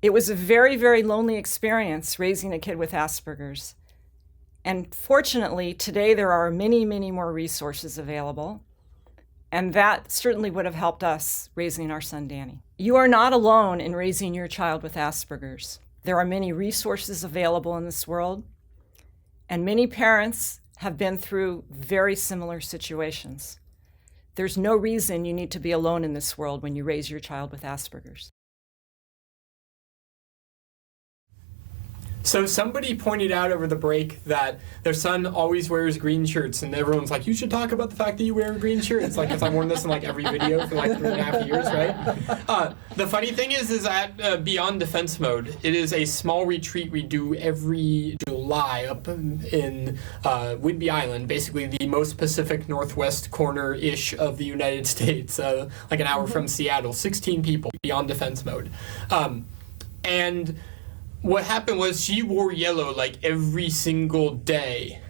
It was a very, very lonely experience raising a kid with Asperger's. And fortunately, today there are many, many more resources available. And that certainly would have helped us raising our son, Danny. You are not alone in raising your child with Asperger's. There are many resources available in this world. And many parents have been through very similar situations. There's no reason you need to be alone in this world when you raise your child with Asperger's. So somebody pointed out over the break that their son always wears green shirts, and everyone's like, you should talk about the fact that you wear a green shirt. It's like, because I've worn this in like every video for like 3.5 years, right? The funny thing is at Beyond Defense Mode, it is a small retreat we do every July up in Whidbey Island, basically the most Pacific Northwest corner-ish of the United States, like an hour from Seattle, 16 people, Beyond Defense Mode. And what happened was she wore yellow like every single day.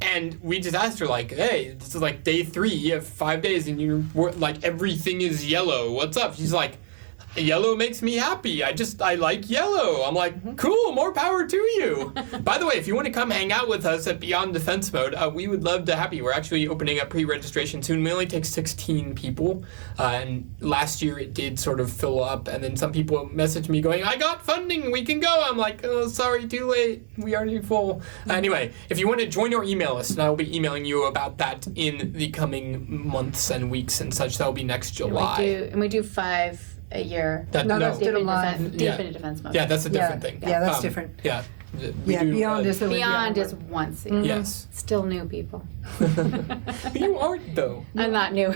And we just asked her like, hey, this is like day 3, you have 5 days and you're like everything is yellow. What's up? She's like, yellow makes me happy. I like yellow. I'm like, cool, more power to you. By the way, if you want to come hang out with us at Beyond Defense Mode, we would love to have you. We're actually opening up pre-registration soon. We only take 16 people. And last year it did sort of fill up. And then some people messaged me going, I got funding, we can go. I'm like, oh, sorry, too late. We already full. Anyway, if you want to join our email list, and I will be emailing you about that in the coming months and weeks and such. That will be next July. And we do 5 a year. That's Deep still into live. defense mode. Yeah, that's a different thing. Yeah, that's different. Yeah. Beyond is the Beyond is once a year. Yes. Still new people. You aren't though. I'm not new.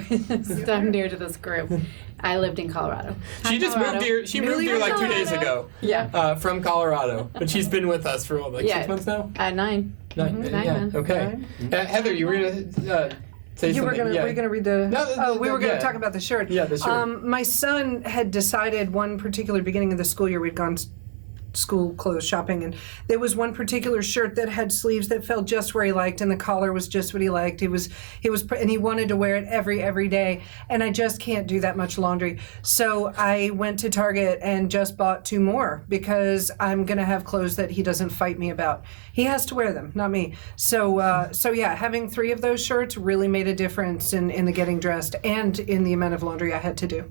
I'm new to this group. I lived in Colorado. She just moved here. She moved here like 2 days ago. Yeah. From Colorado, but she's been with us for like 6 months now. 9. 9. Nine Yeah. months. Okay. Heather, you were gonna say You were something. gonna, were you gonna read the? No, we were gonna yeah. talk about the shirt. Yeah, the shirt. My son had decided one particular beginning of the school year, we'd gone school clothes shopping, and there was one particular shirt that had sleeves that felt just where he liked, and the collar was just what he liked. And he wanted to wear it every day, and I just can't do that much laundry. So I went to Target and just bought 2 more because I'm gonna have clothes that he doesn't fight me about. He has to wear them, not me. So yeah, having 3 of those shirts really made a difference in the getting dressed and in the amount of laundry I had to do.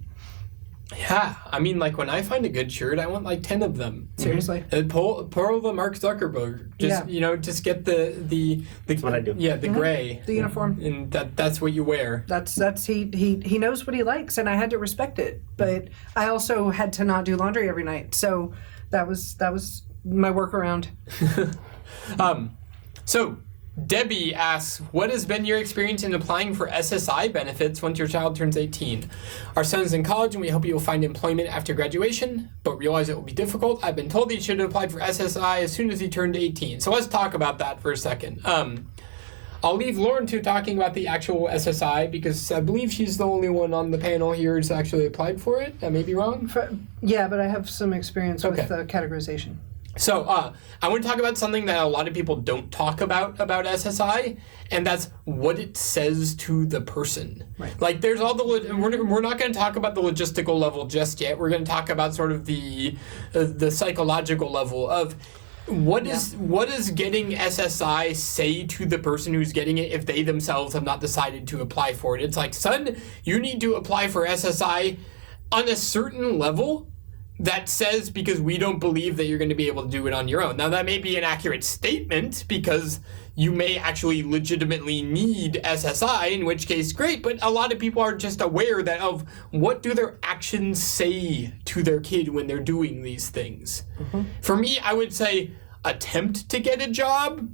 Yeah, I mean, like when I find a good shirt, I want like 10 of them. Seriously. And pull the Mark Zuckerberg. Just just get the That's what I do. Yeah, the gray. The uniform. And that's what you wear. That's he knows what he likes, and I had to respect it. But I also had to not do laundry every night, so that was my workaround. So Debbie asks, what has been your experience in applying for SSI benefits once your child turns 18? Our son's in college and we hope he will find employment after graduation, but realize it will be difficult. I've been told he should have applied for SSI as soon as he turned 18. So let's talk about that for a second. I'll leave Lauren to talking about the actual SSI because I believe she's the only one on the panel here who's actually applied for it. I may be wrong. Yeah, but I have some experience with Okay. categorization. So I want to talk about something that a lot of people don't talk about SSI, and that's what it says to the person. Right. Like there's all we're not going to talk about the logistical level just yet. We're going to talk about sort of the psychological level of what does getting SSI say to the person who's getting it if they themselves have not decided to apply for it. It's like, son, you need to apply for SSI on a certain level that says, because we don't believe that you're going to be able to do it on your own. Now, that may be an accurate statement because you may actually legitimately need SSI, in which case, great, but a lot of people are just aware that of what do their actions say to their kid when they're doing these things. Mm-hmm. For me, I would say attempt to get a job,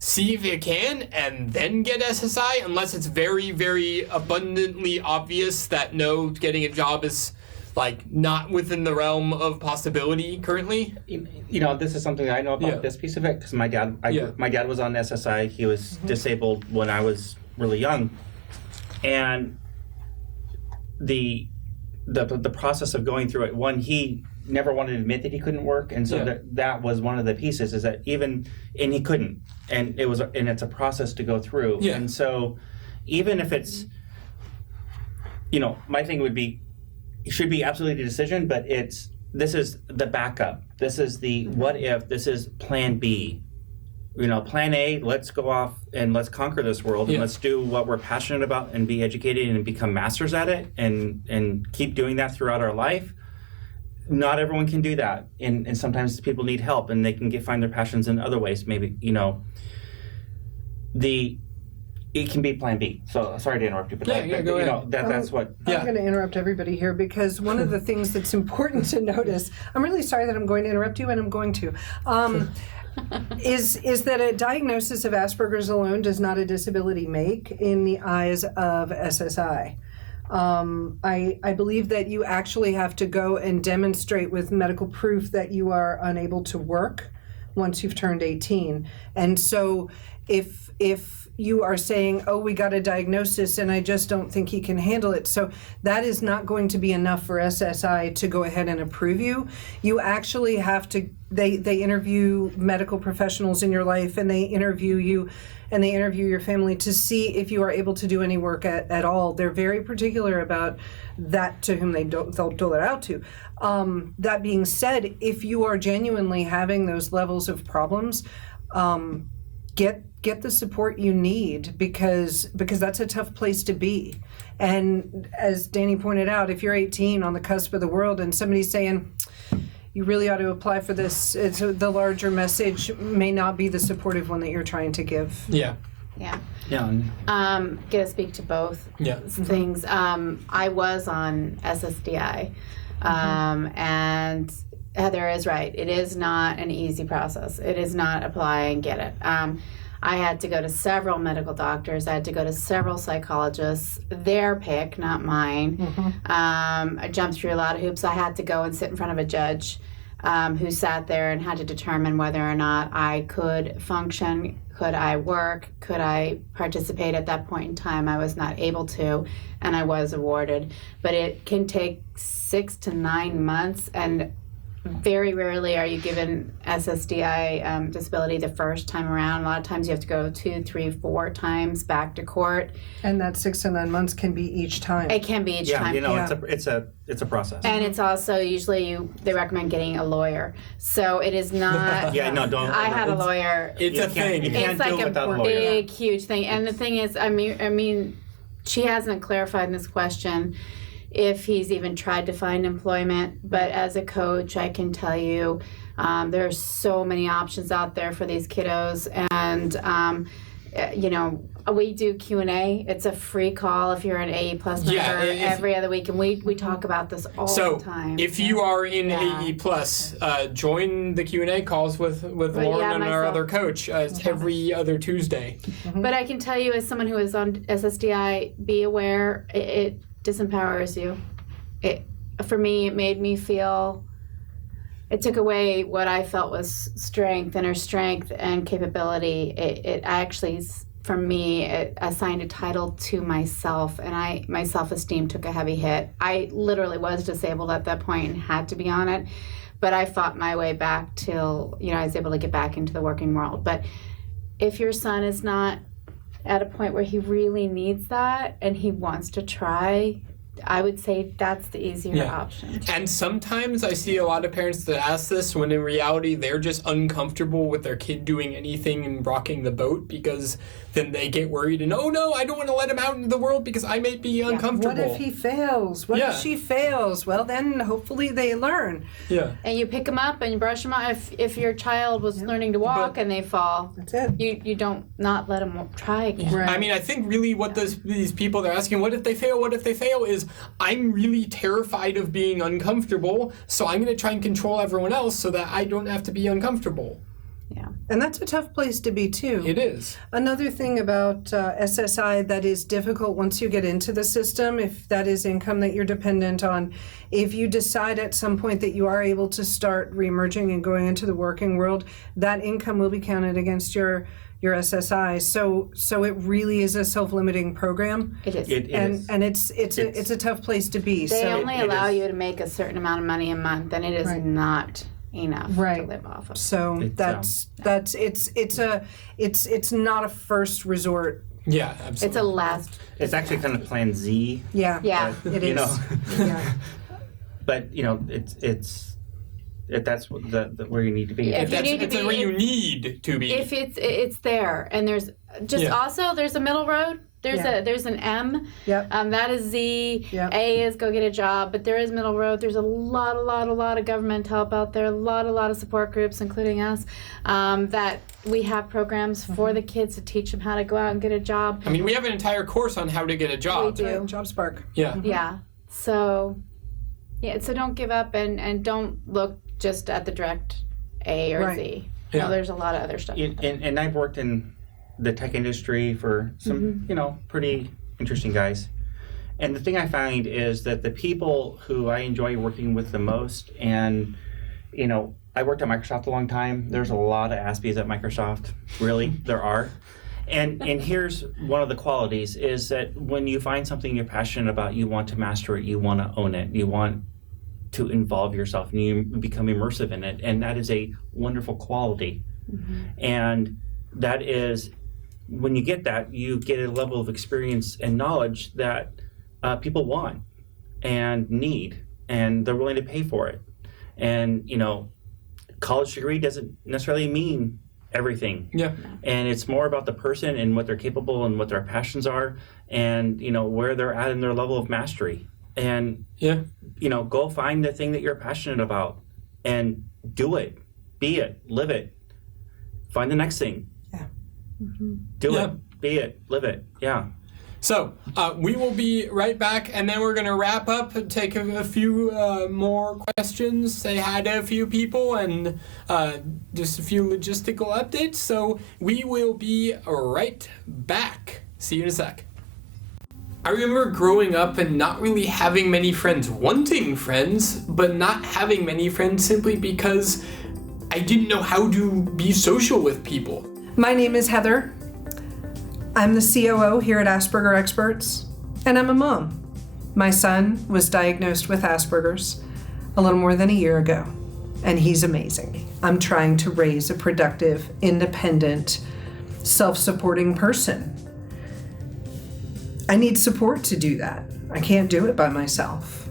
see if you can, and then get SSI, unless it's very, very abundantly obvious that no, getting a job is like not within the realm of possibility currently. You know, this is something I know about this piece of it because my dad was on SSI. He was disabled when I was really young, and the process of going through it. One, he never wanted to admit that he couldn't work, and so that was one of the pieces. Is that and he couldn't, and it's a process to go through. Yeah. And so, even if it's, my thing would be. It should be absolutely the decision, but this is the backup. This is the what if. This is plan B. Plan A, let's go off and let's conquer this world and let's do what we're passionate about and be educated and become masters at it and keep doing that throughout our life. Not everyone can do that. And sometimes people need help and they can find their passions in other ways. Maybe, it can be plan B. So sorry to interrupt you, but go ahead. That's what. I'm going to interrupt everybody here because one of the things that's important to notice, I'm really sorry that I'm going to interrupt you, and I'm going to, is that a diagnosis of Asperger's alone does not a disability make in the eyes of SSI. I believe that you actually have to go and demonstrate with medical proof that you are unable to work once you've turned 18. And so if you are saying, oh, we got a diagnosis and I just don't think he can handle it. So that is not going to be enough for SSI to go ahead and approve you. You actually have to, they interview medical professionals in your life, and they interview you and they interview your family to see if you are able to do any work at all. They're very particular about that to whom they'll dole it out to. That being said, if you are genuinely having those levels of problems, get the support you need because that's a tough place to be. And as Danny pointed out, if you're 18 on the cusp of the world and somebody's saying you really ought to apply for this, the larger message may not be the supportive one that you're trying to give. Yeah. Get to speak to both things. I was on SSDI, and Heather is right. It is not an easy process. It is not apply and get it. I had to go to several medical doctors. I had to go to several psychologists, their pick, not mine. I jumped through a lot of hoops. I had to go and sit in front of a judge who sat there and had to determine whether or not I could function, could I work, could I participate. At that point in time, I was not able to, and I was awarded. But it can take 6 to 9 months, and very rarely are you given SSDI disability the first time around. A lot of times you have to go 2, 3, 4 times back to court. And that 6 to 9 months can be each time. It can be each time. It's a process. And it's also usually they recommend getting a lawyer. So it is not. Don't. I had a lawyer. It's a thing. You can't It's do like it without a a lawyer. big, huge thing. And the thing is, I mean, she hasn't clarified in this question if he's even tried to find employment. But as a coach, I can tell you, there are so many options out there for these kiddos, and we do Q&A. It's a free call if you're an AE Plus member every other week, and we talk about this all the time. If you are in AE Plus, join the Q&A calls with Lauren and our other coach every other Tuesday. But I can tell you, as someone who is on SSDI, be aware it disempowers you. For me, it made me feel. It took away what I felt was strength, inner strength and capability. It actually, for me, it assigned a title to myself, and my self-esteem took a heavy hit. I literally was disabled at that point and had to be on it, but I fought my way back till I was able to get back into the working world. But if your son is not at a point where he really needs that and he wants to try, I would say that's the easier option. And sometimes I see a lot of parents that ask this when in reality they're just uncomfortable with their kid doing anything and rocking the boat, because then they get worried and, oh no, I don't want to let him out into the world because I might be uncomfortable. What if he fails? What if she fails? Well, then hopefully they learn. Yeah. And you pick them up and you brush them off. If your child was learning to walk and they fall, That's it. you don't not let them try again. Right. I mean, I think really what these people they're asking, what if they fail, is I'm really terrified of being uncomfortable, so I'm going to try and control everyone else so that I don't have to be uncomfortable. Yeah. And that's a tough place to be, too. It is. Another thing about SSI that is difficult once you get into the system, if that is income that you're dependent on, if you decide at some point that you are able to start reemerging and going into the working world, that income will be counted against your SSI. So it really is a self-limiting program. It is. It is. And it's a tough place to be. They so only allow you to make a certain amount of money a month, and it is not enough to live off of. So it's not a first resort. Yeah, absolutely. It's a last. It's actually kind of Plan Z. Yeah. It is. You know. Yeah. But that's where you need to be. If you need to it's be, where you need to be. If it's there, and there's just also there's a middle road. There's an M. Yep. That is Z. Yep. A is go get a job, but there is middle road. There's a lot of government help out there. A lot of support groups, including us, that we have programs for the kids to teach them how to go out and get a job. I mean, we have an entire course on how to get a job. We do. JobSpark. Yeah. Yeah. So don't give up and don't look just at the direct A or Z. Yeah. No, there's a lot of other stuff. And I've worked in the tech industry for some, pretty interesting guys. And the thing I find is that the people who I enjoy working with the most, and, I worked at Microsoft a long time. There's a lot of Aspies at Microsoft. Really, there are. And here's one of the qualities is that when you find something you're passionate about, you want to master it, you want to own it, you want to involve yourself, and you become immersive in it. And that is a wonderful quality. And that is, when you get that, you get a level of experience and knowledge that people want and need, and they're willing to pay for it. And, college degree doesn't necessarily mean everything. Yeah. And it's more about the person and what they're capable and what their passions are, and, where they're at in their level of mastery. And, go find the thing that you're passionate about and do it, be it, live it, find the next thing. Do it, be it, live it. Yeah. So we will be right back, and then we're going to wrap up, take a few more questions, say hi to a few people, and just a few logistical updates. So we will be right back. See you in a sec. I remember growing up and not really having many friends, wanting friends, but not having many friends simply because I didn't know how to be social with people. My name is Heather. I'm the COO here at Asperger Experts, and I'm a mom. My son was diagnosed with Asperger's a little more than a year ago, and he's amazing. I'm trying to raise a productive, independent, self-supporting person. I need support to do that. I can't do it by myself.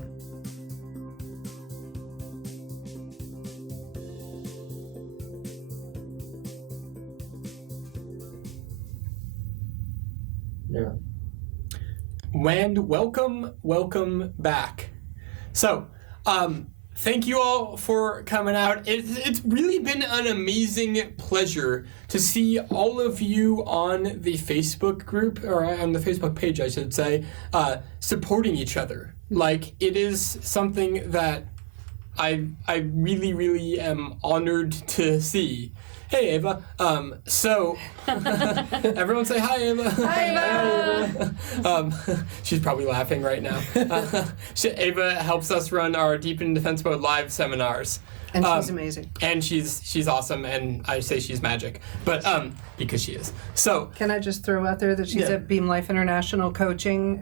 Yeah. And welcome back. So, thank you all for coming out. It's really been an amazing pleasure to see all of you on the Facebook group, or on the Facebook page, I should say, supporting each other. Like, it is something that I really, really am honored to see. Hey, Ava. So, everyone say hi, Ava. Hi, Ava. She's probably laughing right now. Ava helps us run our Deep in Defense Mode live seminars. And she's amazing. And she's awesome, and I say she's magic, but because she is. So Can I just throw out there that she's at Beam Life International Coaching?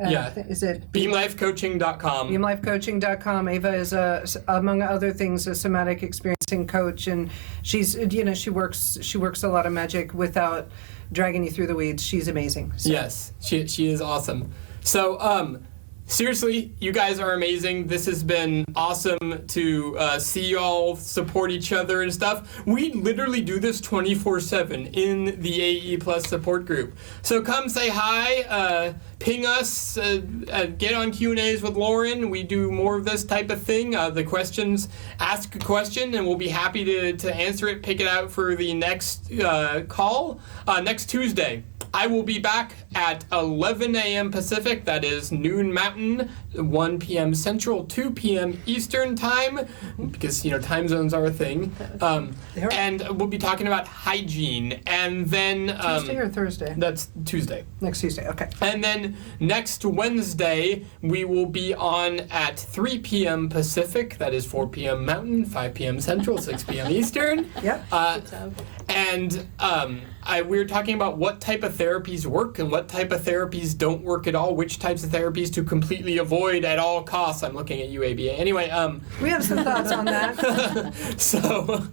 Is it beamlifecoaching.com. beamlifecoaching.com. Ava is among other things, a somatic experiencing coach, and she's, she works a lot of magic without dragging you through the weeds. She's amazing. So. Yes, she is awesome. So seriously, you guys are amazing. This has been awesome to see you all support each other and stuff. We literally do this 24/7 in the AE Plus support group. So come say hi, ping us, get on Q&As with Lauren. We do more of this type of thing. The questions, ask a question, and we'll be happy to answer it, pick it out for the next call next Tuesday. I will be back at 11 a.m. Pacific, that is noon Mountain, 1 p.m. Central, 2 p.m. Eastern time, because, time zones are a thing. And we'll be talking about hygiene. And then... Tuesday or Thursday? That's Tuesday. Next Tuesday, okay. And then next Wednesday, we will be on at 3 p.m. Pacific, that is 4 p.m. Mountain, 5 p.m. Central, 6 p.m. Eastern. Yep. And we were talking about what type of therapies work and what type of therapies don't work at all, which types of therapies to completely avoid at all costs. I'm looking at you, ABA. Anyway, we have some thoughts on that. So,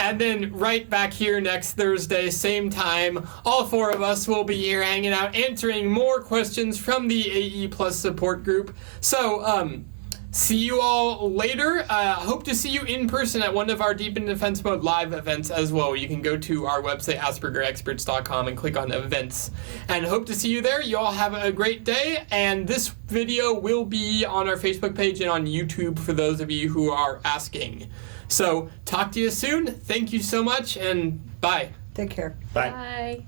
and then right back here next Thursday, same time, all four of us will be here hanging out, answering more questions from the AE Plus support group. So, see you all later. Hope to see you in person at one of our Deep in Defense Mode live events as well. You can go to our website, aspergerexperts.com, and click on events. And hope to see you there. You all have a great day. And this video will be on our Facebook page and on YouTube for those of you who are asking. So talk to you soon. Thank you so much, and bye. Take care. Bye. Bye.